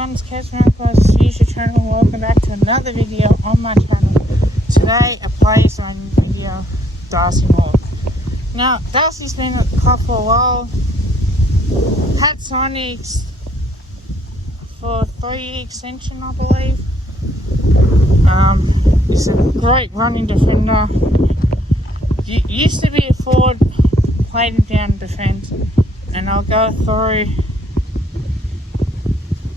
everyone, it's Casman's YouTube channel. Welcome back to another video on my channel. Today a players only video, Darcy Moore. Now Darcy's been at the club for a while, had signings for a 3-year extension I believe. He's a great running defender. Used to be a forward, played him down defence, and I'll go through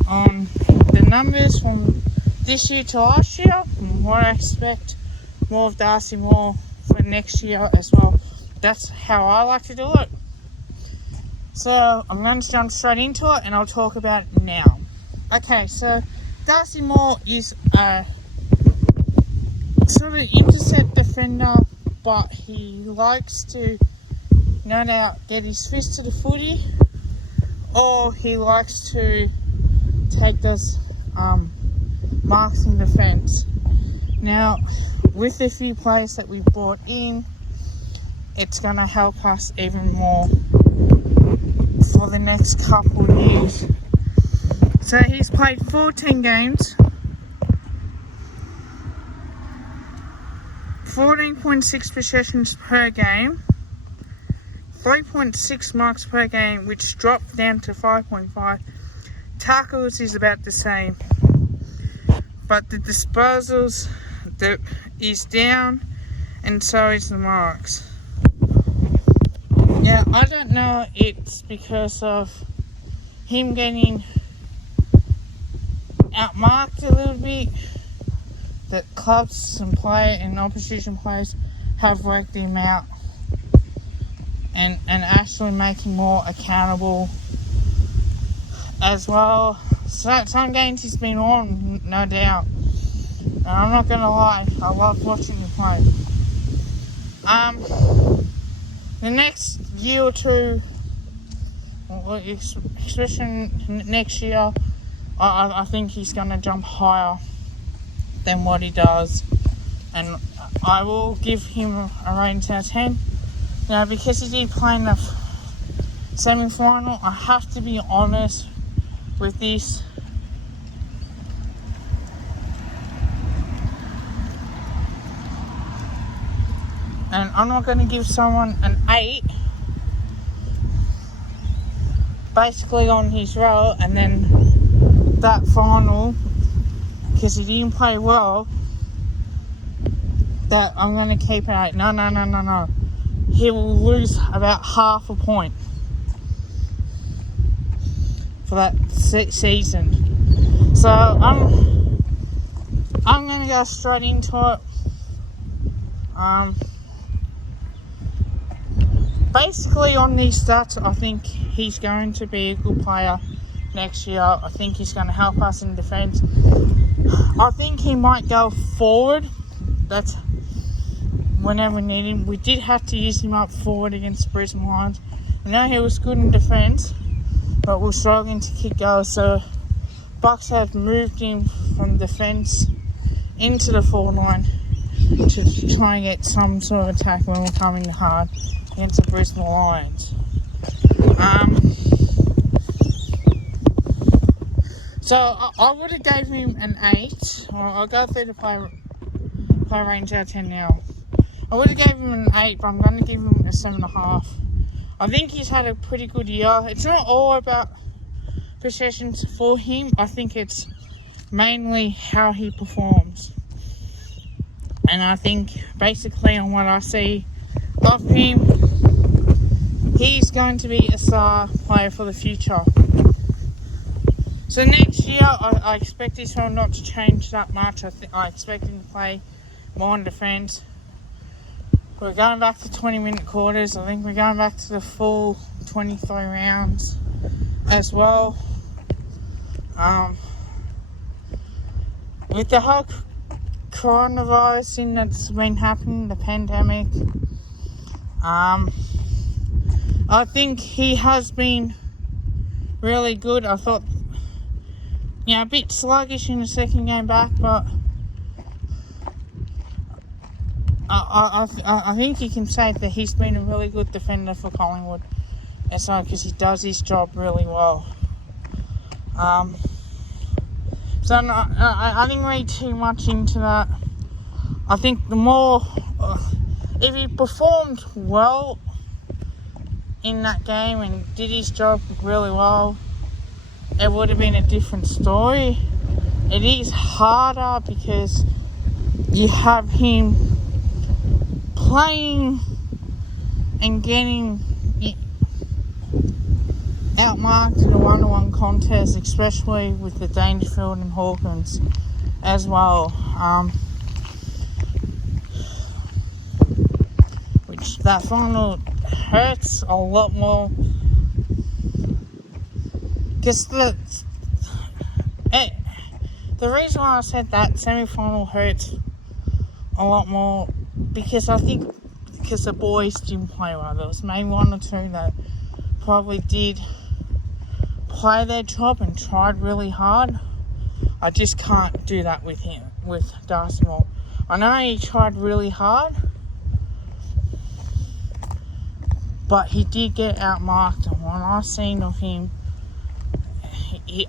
on the numbers from this year to last year and what I expect more of Darcy Moore for next year as well. That's how I like to do it. So I'm going to jump straight into it and I'll talk about it now. Okay, so Darcy Moore is a sort of intercept defender, but he likes to no doubt get his fist to the footy, or he likes to take those marks in defence. Now, with the few players that we brought in, it's going to help us even more for the next couple of years. So he's played 14 games, 14.6 possessions per game, 3.6 marks per game, which dropped down to 5.5. Tackles is about the same, but the disposals is down, and so is the marks. Now, I don't know it's because of him getting outmarked a little bit that clubs and opposition players have worked him out and actually make him more accountable as well. So, some games he's been on, no doubt. And I'm not going to lie, I love watching him play. The next year or two, especially next year, I think he's going to jump higher than what he does. And I will give him a rating out of 10. Now, because he did play in the semi-final, I have to be honest with this. And I'm not going to give someone an 8 basically on his role and then that final, because he didn't play well, that I'm going to keep an 8. No. He will lose about half a point for that season. So I'm going to go straight into it. Basically on these stats, I think he's going to be a good player next year. I think he's going to help us in defence. I think he might go forward. That's whenever we need him. We did have to use him up forward against the Brisbane Lions. We know he was good in defence, but we're struggling to kick goals. So Bucks have moved him from defence into the forward line to try and get some sort of attack when we're coming hard against the Brisbane Lions. So I would have gave him an 8. I'll go through the play range out of 10 now. I would have gave him an 8, but I'm going to give him a 7.5. I think he's had a pretty good year. It's not all about possessions for him. I think it's mainly how he performs. And I think basically on what I see of him, he's going to be a star player for the future. So next year, I expect this one not to change that much. I expect him to play more in defence. We're going back to 20-minute quarters. I think we're going back to the full 23 rounds as well. With the whole coronavirus thing that's been happening, the pandemic, I think he has been really good. I thought, a bit sluggish in the second game back, but I think you can say that he's been a really good defender for Collingwood, because he does his job really well. So no, I didn't read too much into that. I think the more, if he performed well in that game and did his job really well, it would have been a different story. It is harder because you have him playing and getting outmarked in a one-to-one contest, especially with the Dangerfield and Hawkins as well, which that final hurts a lot more because the reason why I said that semi-final hurts a lot more because I think because the boys didn't play well. There was maybe one or two that probably did play their job and tried really hard. I just can't do that with him, with Darcy Moore. I know he tried really hard, but he did get outmarked. And when I seen of him,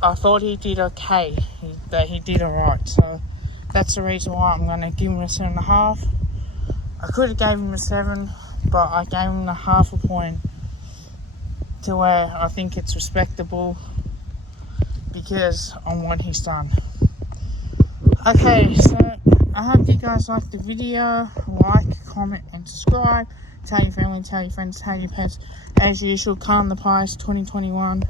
I thought he did okay. He did alright. So that's the reason why I'm going to give him a 7.5. I could have gave him a 7, but I gave him a half a point to where I think it's respectable because on what he's done. Okay, so I hope you guys liked the video. Like, comment and subscribe. Tell your family, tell your friends, tell your pets. As usual, calm the price 2021.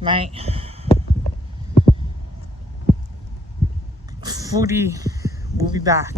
Mate, footy will be back.